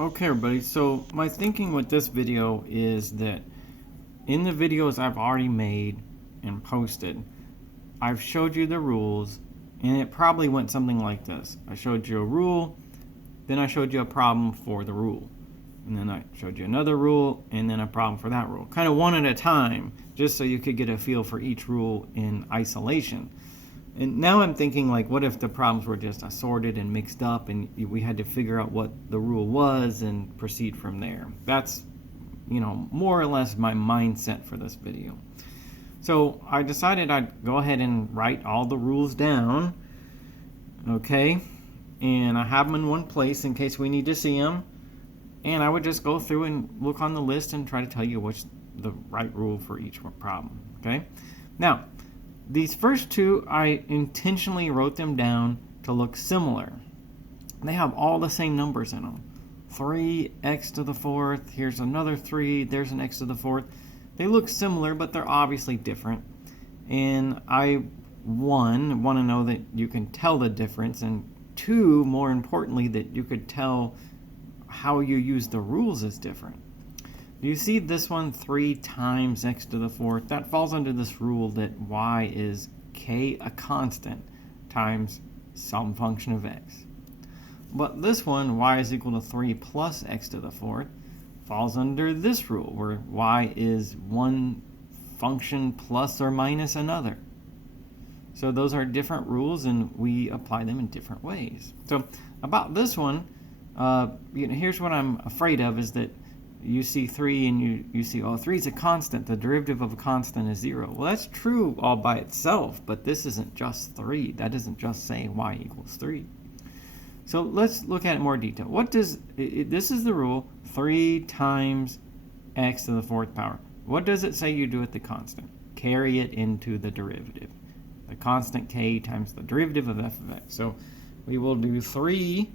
Okay, everybody, so my thinking with this video is that in the videos I've already made and posted, I've showed you the rules, and it probably went something like this. I showed you a rule, then I showed you a problem for the rule. And then I showed you another rule, and then a problem for that rule. Kind of one at a time, just so you could get a feel for each rule in isolation. And now I'm thinking, like, what if the problems were just assorted and mixed up, and we had to figure out what the rule was and proceed from there? That's, more or less my mindset for this video. So I decided I'd go ahead and write all the rules down, okay? And I have them in one place in case we need to see them. And I would just go through and look on the list and try to tell you what's the right rule for each problem, okay? Now, these first two, I intentionally wrote them down to look similar. They have all the same numbers in them. 3x to the fourth, here's another 3, there's an x to the fourth. They look similar, but they're obviously different. And I, one, want to know that you can tell the difference, and two, more importantly, that you could tell how you use the rules is different. You see this one, 3 times x to the fourth, that falls under this rule that y is k, a constant, times some function of x. But this one, y is equal to 3 plus x to the fourth, falls under this rule, where y is one function plus or minus another. So those are different rules, and we apply them in different ways. So about this one, here's what I'm afraid of, is that you see 3 and you see, oh, 3 is a constant. The derivative of a constant is 0. Well, that's true all by itself, but this isn't just 3. That doesn't just say y equals 3. So let's look at it in more detail. This is the rule, 3 times x to the fourth power. What does it say you do with the constant? Carry it into the derivative. The constant k times the derivative of f of x. So we will do 3,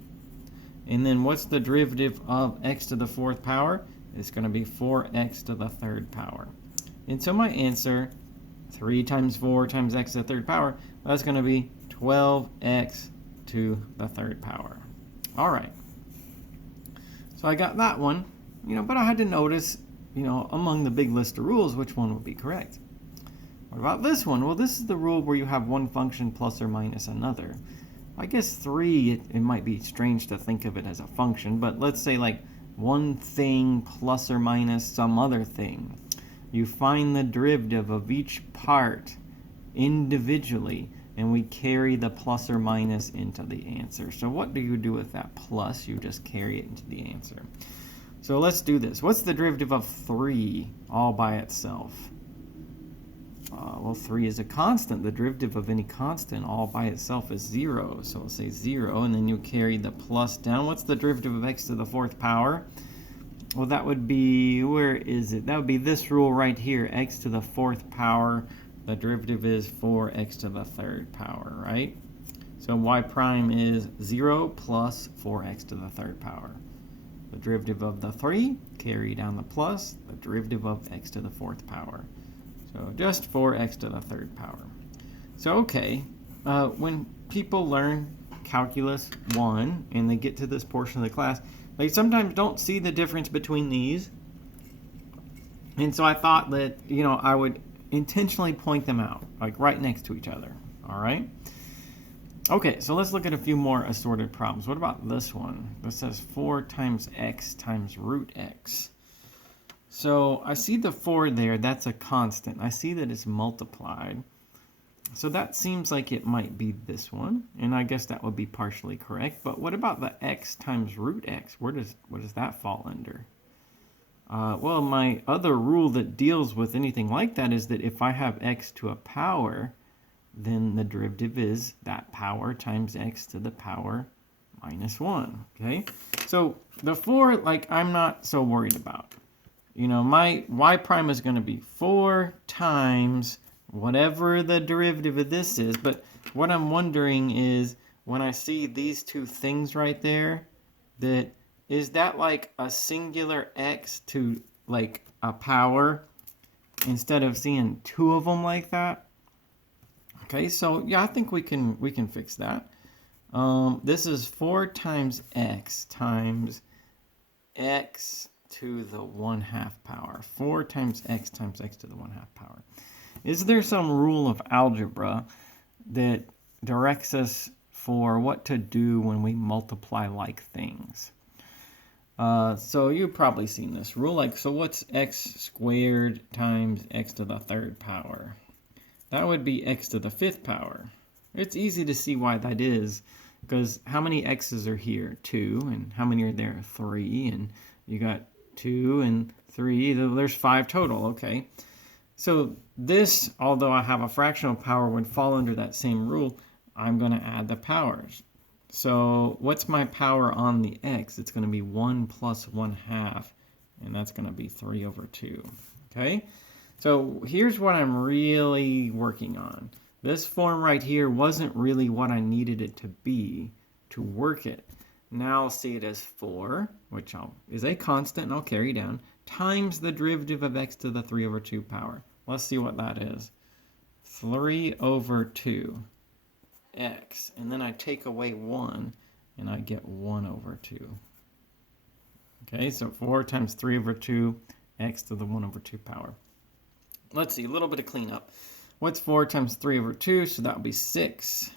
and then what's the derivative of x to the fourth power? It's going to be 4x to the third power. And so my answer, 3 times 4 times x to the third power, that's going to be 12x to the third power. All right. So I got that one, but I had to notice, among the big list of rules, which one would be correct. What about this one? Well, this is the rule where you have one function plus or minus another. I guess 3, it might be strange to think of it as a function, but let's say like one thing plus or minus some other thing. You find the derivative of each part individually, and we carry the plus or minus into the answer. So what do you do with that plus? You just carry it into the answer. So let's do this. What's the derivative of 3 all by itself? Well, 3 is a constant. The derivative of any constant all by itself is 0. So we'll say 0, and then you carry the plus down. What's the derivative of x to the fourth power? Well, that would be, where is it? That would be this rule right here, x to the fourth power. The derivative is 4x to the third power, right? So y prime is 0 plus 4x to the third power. The derivative of the 3, carry down the plus, the derivative of x to the fourth power. So just 4x to the third power. So okay, when people learn Calculus 1 and they get to this portion of the class, they sometimes don't see the difference between these. And so I thought that, I would intentionally point them out, like right next to each other, all right? Okay, so let's look at a few more assorted problems. What about this one? This says 4 times x times root x. So I see the 4 there, that's a constant. I see that it's multiplied. So that seems like it might be this one, and I guess that would be partially correct. But what about the x times root x? What does that fall under? Well, my other rule that deals with anything like that is that if I have x to a power, then the derivative is that power times x to the power minus 1, okay? So the 4, I'm not so worried about. My y prime is going to be 4 times whatever the derivative of this is. But what I'm wondering is, when I see these two things right there, is that like a singular x to like a power instead of seeing two of them like that? Okay, so yeah, I think we can fix that. This is 4 times x times x to the 1/2 power. 4 times x to the 1/2 power. Is there some rule of algebra that directs us for what to do when we multiply like things? So you've probably seen this rule. Like, so what's x squared times x to the 3rd power? That would be x to the 5th power. It's easy to see why that is, because how many x's are here? 2. And how many are there? 3. And you got 2 and 3. There's 5 total. Okay. So this, although I have a fractional power, would fall under that same rule. I'm going to add the powers. So what's my power on the x? It's going to be 1 plus 1/2, and that's going to be 3/2. Okay? So here's what I'm really working on. This form right here wasn't really what I needed it to be to work it. Now I'll see it as 4, which is a constant, and I'll carry down, times the derivative of x to the 3/2 power. Let's see what that is. 3/2 x. And then I take away 1, and I get 1/2. Okay, so 4 times 3/2 x to the 1/2 power. Let's see, a little bit of cleanup. What's 4 times 3/2? So that would be 6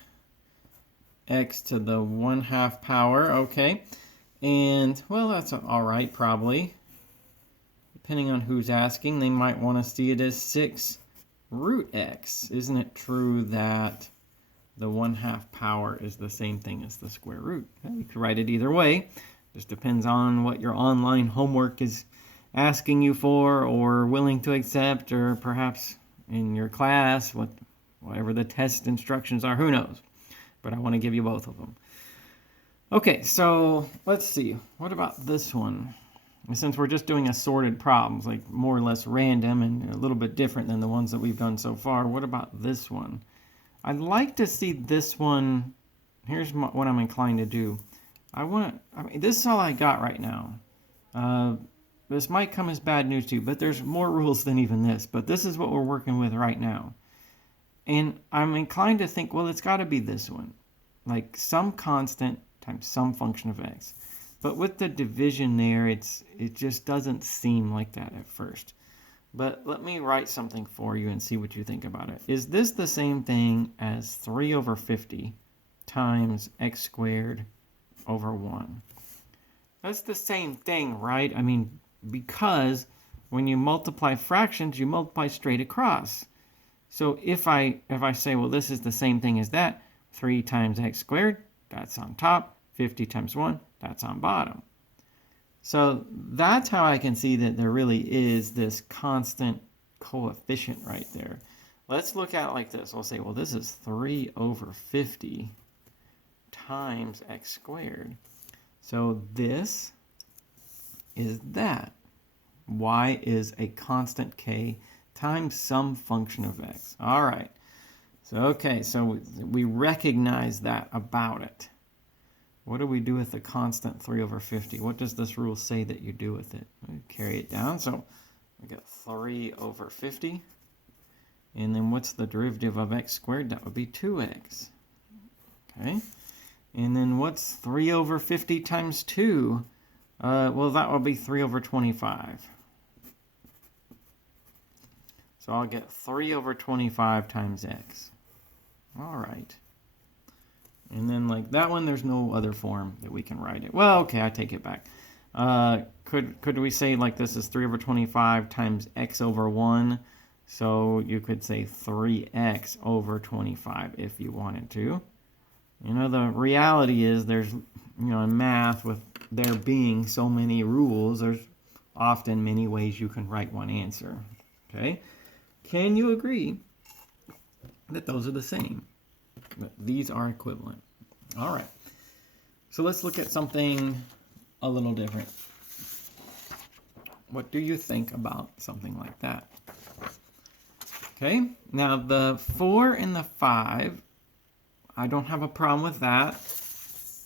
x to the 1/2 power. Okay, and well, that's all right, probably. Depending on who's asking, they might want to see it as 6 root x. Isn't it true that the 1/2 power is the same thing as the square root? Okay, you could write it either way. Just depends on what your online homework is asking you for or willing to accept, or perhaps in your class, whatever the test instructions are, who knows? But I want to give you both of them. Okay, so let's see. What about this one? Since we're just doing assorted problems, like more or less random and a little bit different than the ones that we've done so far, what about this one? I'd like to see this one. Here's what I'm inclined to do. This is all I got right now. This might come as bad news to you, but there's more rules than even this. But this is what we're working with right now. And I'm inclined to think, well, it's got to be this one. Like some constant times some function of x. But with the division there, it just doesn't seem like that at first. But let me write something for you and see what you think about it. Is this the same thing as 3/50 times x squared over 1? That's the same thing, right? I mean, because when you multiply fractions, you multiply straight across. So if I say, well, this is the same thing as that, 3 times x squared, that's on top, 50 times 1, that's on bottom. So that's how I can see that there really is this constant coefficient right there. Let's look at it like this. We'll say, well, this is 3/50 times x squared. So this is that. Y is a constant k times some function of x. All right. So, okay, so we recognize that about it. What do we do with the constant 3/50? What does this rule say that you do with it? We carry it down. So we got 3/50. And then what's the derivative of x squared? That would be 2x. Okay. And then what's 3/50 times 2? Well, that will be 3/25. So I'll get 3/25 times x. All right. And then like that one, there's no other form that we can write it. Well, okay, I take it back. Could we say like this is 3/25 times x over 1? So you could say 3x over 25 if you wanted to. You know, the reality is there's, in math, with there being so many rules, there's often many ways you can write one answer. Okay? Can you agree that those are the same? That these are equivalent? All right. So let's look at something a little different. What do you think about something like that? Okay, now the 4 and the 5, I don't have a problem with that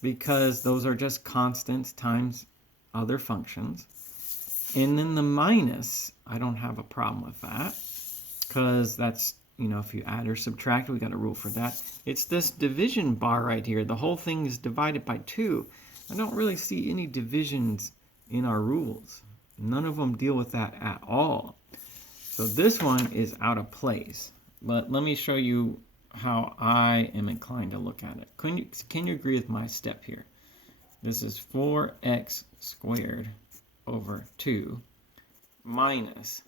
because those are just constants times other functions. And then the minus, I don't have a problem with that because that's, if you add or subtract, we got a rule for that. It's this division bar right here. The whole thing is divided by 2. I don't really see any divisions in our rules. None of them deal with that at all. So this one is out of place. But let me show you how I am inclined to look at it. Can you agree with my step here? This is 4x squared over 2 minus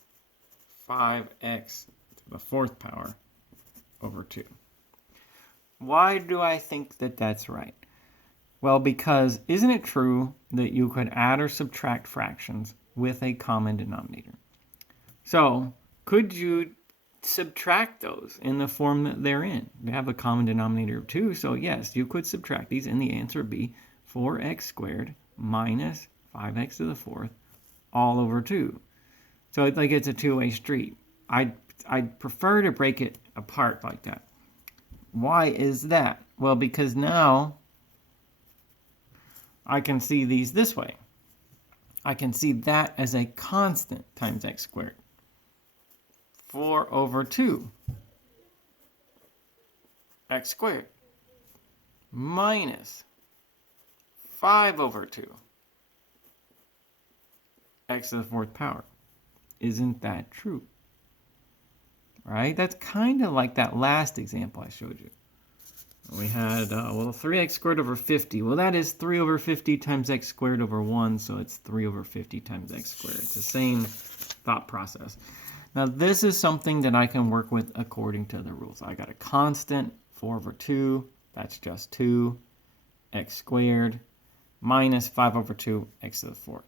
5x to the fourth power over 2. Why do I think that that's right? Well, because isn't it true that you could add or subtract fractions with a common denominator? So could you subtract those in the form that they're in? They have a common denominator of 2, so yes, you could subtract these, and the answer would be 4x squared minus 5x to the fourth all over 2. So it's like it's a two-way street. I'd prefer to break it apart like that. Why is that? Well, because now I can see these this way. I can see that as a constant times x squared. 4 over 2 x squared minus 5 over 2 x to the fourth power. Isn't that true? Right? That's kind of like that last example I showed you. We had, 3x squared over 50. Well, that is 3 over 50 times x squared over 1, so it's 3 over 50 times x squared. It's the same thought process. Now, this is something that I can work with according to the rules. I got a constant, 4 over 2. That's just 2 x squared minus 5 over 2 x to the fourth.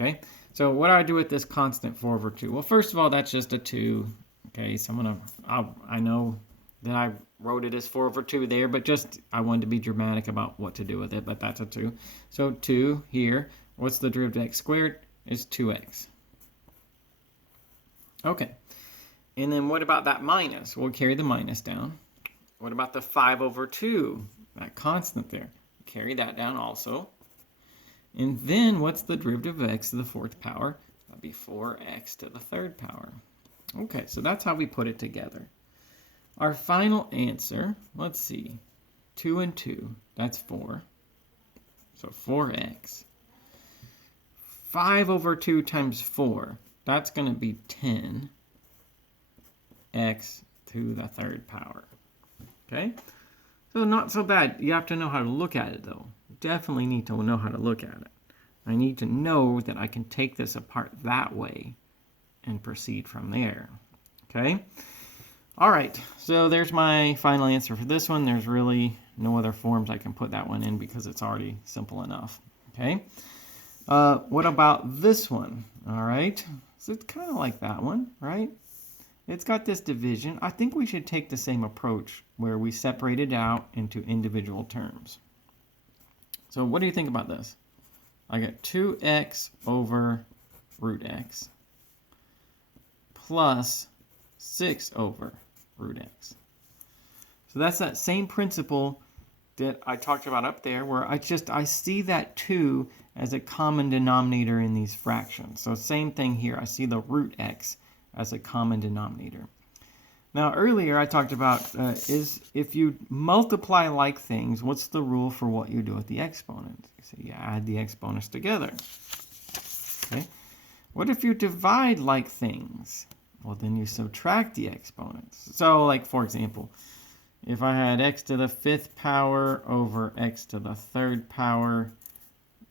Okay? So what do I do with this constant 4 over 2? Well, first of all, that's just a 2. Okay, so I know that I wrote it as 4 over 2 there, but just I wanted to be dramatic about what to do with it, but that's a 2. So 2 here, what's the derivative of x squared? Is 2x. Okay, and then what about that minus? We'll carry the minus down. What about the 5 over 2? That constant there. Carry that down also. And then what's the derivative of x to the fourth power? That'd be 4x to the third power. Okay, so that's how we put it together. Our final answer, let's see, 2 and 2, that's 4. So 4x. 5 over 2 times 4, that's going to be 10x to the third power. Okay? So not so bad. You have to know how to look at it, though. Definitely need to know how to look at it. I need to know that I can take this apart that way and proceed from there. Okay? All right, so there's my final answer for this one. There's really no other forms I can put that one in because it's already simple enough. Okay? What about this one? All right, so it's kind of like that one, right? It's got this division. I think we should take the same approach where we separate it out into individual terms. So what do you think about this? I got 2x over root x plus 6 over root x. So that's that same principle that I talked about up there where I see that 2 as a common denominator in these fractions. So same thing here. I see the root x as a common denominator. Now earlier I talked about is if you multiply like things, what's the rule for what you do with the exponents? So you add the exponents together. Okay. What if you divide like things? Well, then you subtract the exponents. So like for example, if I had x to the fifth power over x to the third power,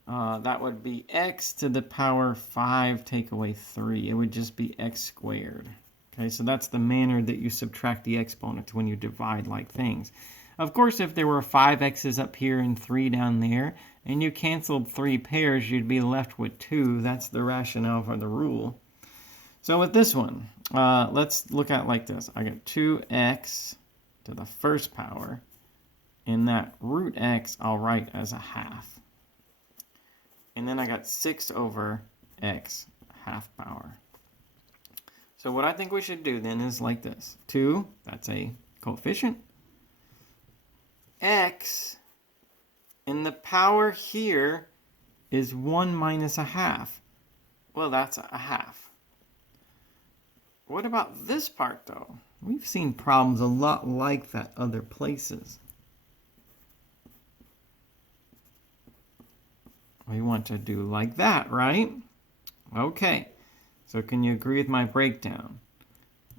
that would be x to the power 5 take away 3. It would just be x squared. Okay, so that's the manner that you subtract the exponents when you divide like things. Of course, if there were 5 x's up here and 3 down there, and you canceled 3 pairs, you'd be left with 2. That's the rationale for the rule. So with this one, let's look at it like this. I got 2x to the first power, and that root x I'll write as a half. And then I got 6 over x half power. So what I think we should do then is like this. 2, that's a coefficient. X, and the power here is 1 minus a half. Well, that's a half. What about this part, though? We've seen problems a lot like that other places. We want to do like that, right? Okay, so can you agree with my breakdown?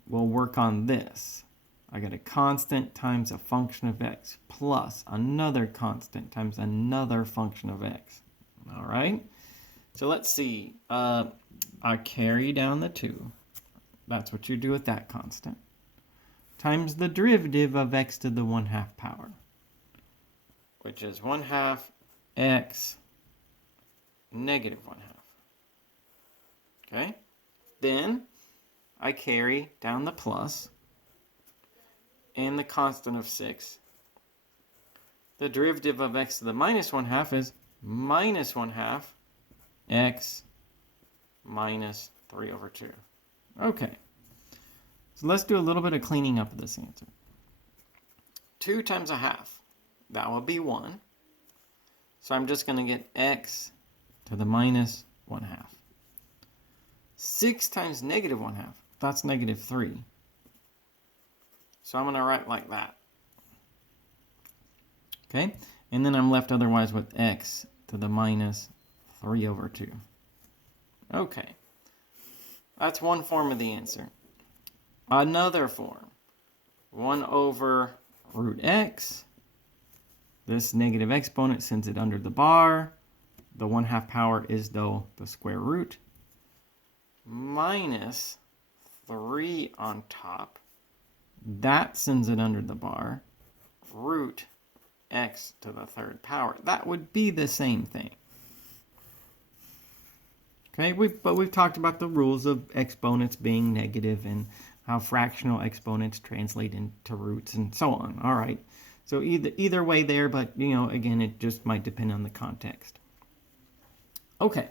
We'll work on this. I got a constant times a function of x plus another constant times another function of x. All right, so let's see. I carry down the 2. That's what you do with that constant. Times the derivative of x to the 1/2 power, which is 1/2 x negative 1/2. Okay? Then I carry down the plus and the constant of 6. The derivative of x to the minus 1/2 is minus 1/2 x minus 3/2. Okay. So let's do a little bit of cleaning up of this answer. 2 times 1/2. That will be 1. So I'm just going to get x to the minus 1/2. 6 times negative 1/2. That's negative 3. So I'm going to write like that. Okay? And then I'm left otherwise with x to the minus 3/2. Okay. That's one form of the answer. Another form. 1 over root x. This negative exponent sends it under the bar. The 1/2 power is, though, the square root. Minus 3 on top. That sends it under the bar. Root x to the 3rd power. That would be the same thing. Okay, but we've talked about the rules of exponents being negative and how fractional exponents translate into roots and so on. All right. So either way there, but again, it just might depend on the context. Okay.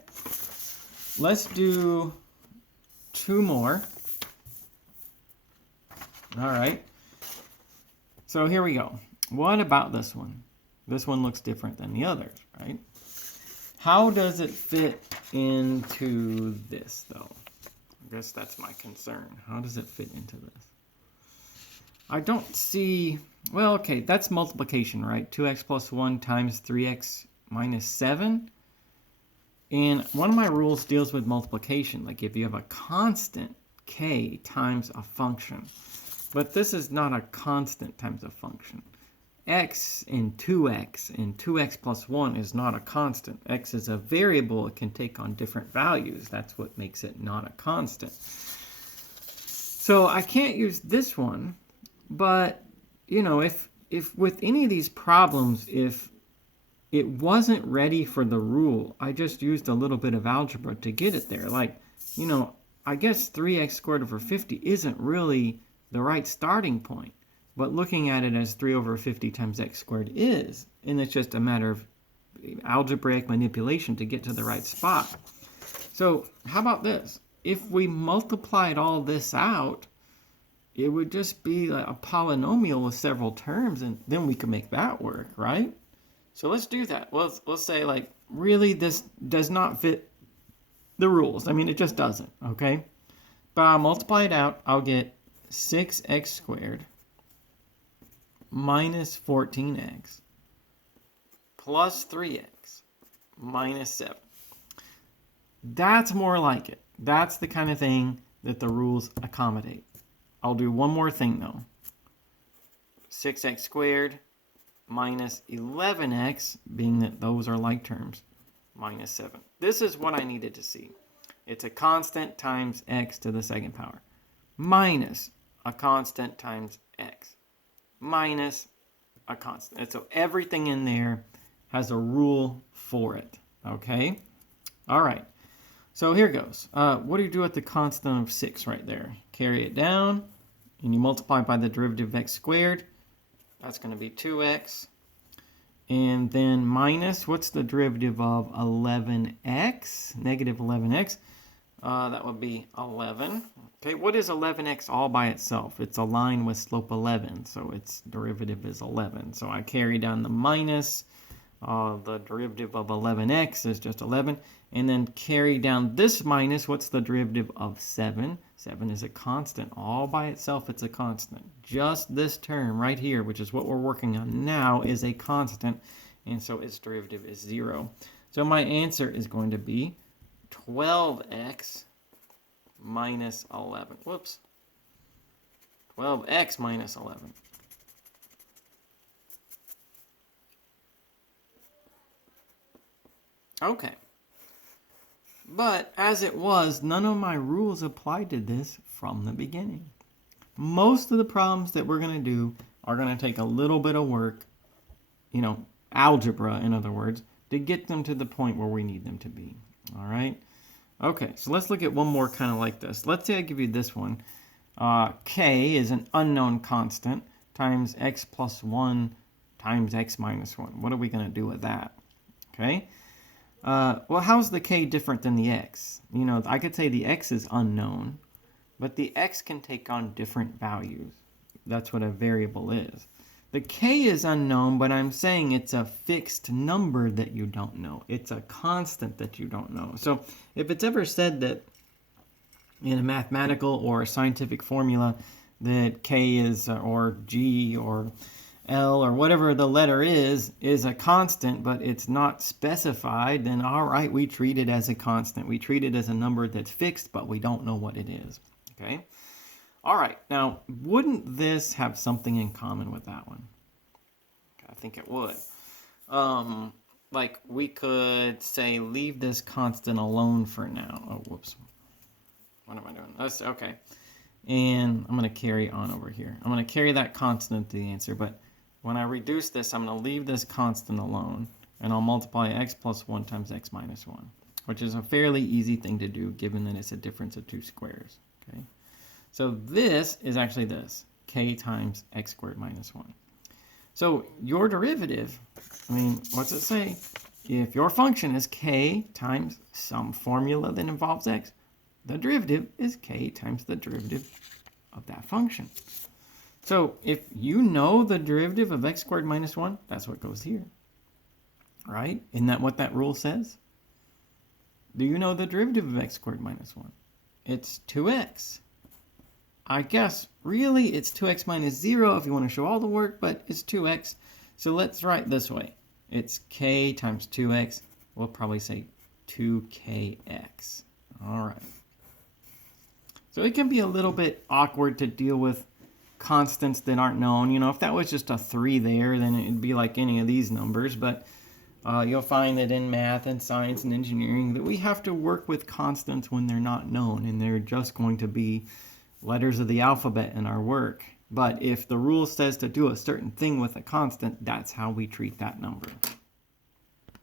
Let's do 2 more. All right. So here we go. What about this one? This one looks different than the others, right? How does it fit into this, though? I guess that's my concern. How does it fit into this? I don't see... Well, okay, that's multiplication, right? 2x plus 1 times 3x minus 7. And one of my rules deals with multiplication. Like if you have a constant, k, times a function. But this is not a constant times a function. X and 2x plus 1 is not a constant. X is a variable. It can take on different values. That's what makes it not a constant. So I can't use this one, but if with any of these problems, if it wasn't ready for the rule, I just used a little bit of algebra to get it there. Like, I guess 3x squared over 50 isn't really the right starting point. But looking at it as 3/50 times x squared is, and it's just a matter of algebraic manipulation to get to the right spot. So how about this? If we multiplied all this out, it would just be like a polynomial with several terms, and then we could make that work, right? So let's do that. Let's say, like, really this does not fit the rules. I mean, it just doesn't, okay? But I'll multiply it out. I'll get 6x squared minus 14x plus 3x minus 7. That's more like it. That's the kind of thing that the rules accommodate. I'll do one more thing, though. 6x squared minus 11x, being that those are like terms, minus 7. This is what I needed to see. It's a constant times x to the 2nd power minus a constant times x minus a constant. And so everything in there has a rule for it, okay? All right, so here goes. What do you do with the constant of 6 right there? Carry it down, and you multiply by the derivative of x squared. That's going to be 2x. And then minus, what's the derivative of 11x? Negative 11x. That would be 11. Okay, what is 11x all by itself? It's a line with slope 11, so its derivative is 11. So I carry down the minus. The derivative of 11x is just 11. And then carry down this minus. What's the derivative of 7? 7 is a constant. All by itself, it's a constant. Just this term right here, which is what we're working on now, is a constant. And so its derivative is 0. So my answer is going to be 12x minus 11. Whoops. 12x minus 11. Okay. But as it was, none of my rules applied to this from the beginning. Most of the problems that we're going to do are going to take a little bit of work, algebra, in other words, to get them to the point where we need them to be. All right? Okay, so let's look at one more kind of like this. Let's say I give you this one. K is an unknown constant times x plus 1 times x minus 1. What are we going to do with that? Okay? Well, how's the k different than the x? I could say the x is unknown, but the x can take on different values. That's what a variable is. The k is unknown, but I'm saying it's a fixed number that you don't know. It's a constant that you don't know. So if it's ever said that in a mathematical or a scientific formula that k is, or g or L or whatever the letter is a constant, but it's not specified, then all right, we treat it as a constant. We treat it as a number that's fixed, but we don't know what it is. Okay? All right, now, wouldn't this have something in common with that one? I think it would. Like, we could say, leave this constant alone for now. Oh, whoops. What am I doing? Okay. And I'm going to carry on over here. I'm going to carry that constant to the answer, but when I reduce this, I'm going to leave this constant alone, and I'll multiply x plus 1 times x minus 1, which is a fairly easy thing to do, given that it's a difference of two squares. Okay, so this is actually this, k times x squared minus 1. So your derivative, what's it say? If your function is k times some formula that involves x, the derivative is k times the derivative of that function. So if you know the derivative of x squared minus 1, that's what goes here. Right? Isn't that what that rule says? Do you know the derivative of x squared minus 1? It's 2x. I guess, really, it's 2x minus 0 if you want to show all the work, but it's 2x. So let's write this way. It's k times 2x. We'll probably say 2kx. All right. So it can be a little bit awkward to deal with constants that aren't known. If that was just a 3 there, then it'd be like any of these numbers. But you'll find that in math and science and engineering that we have to work with constants when they're not known, and they're just going to be letters of the alphabet in our work. But if the rule says to do a certain thing with a constant, that's how we treat that number.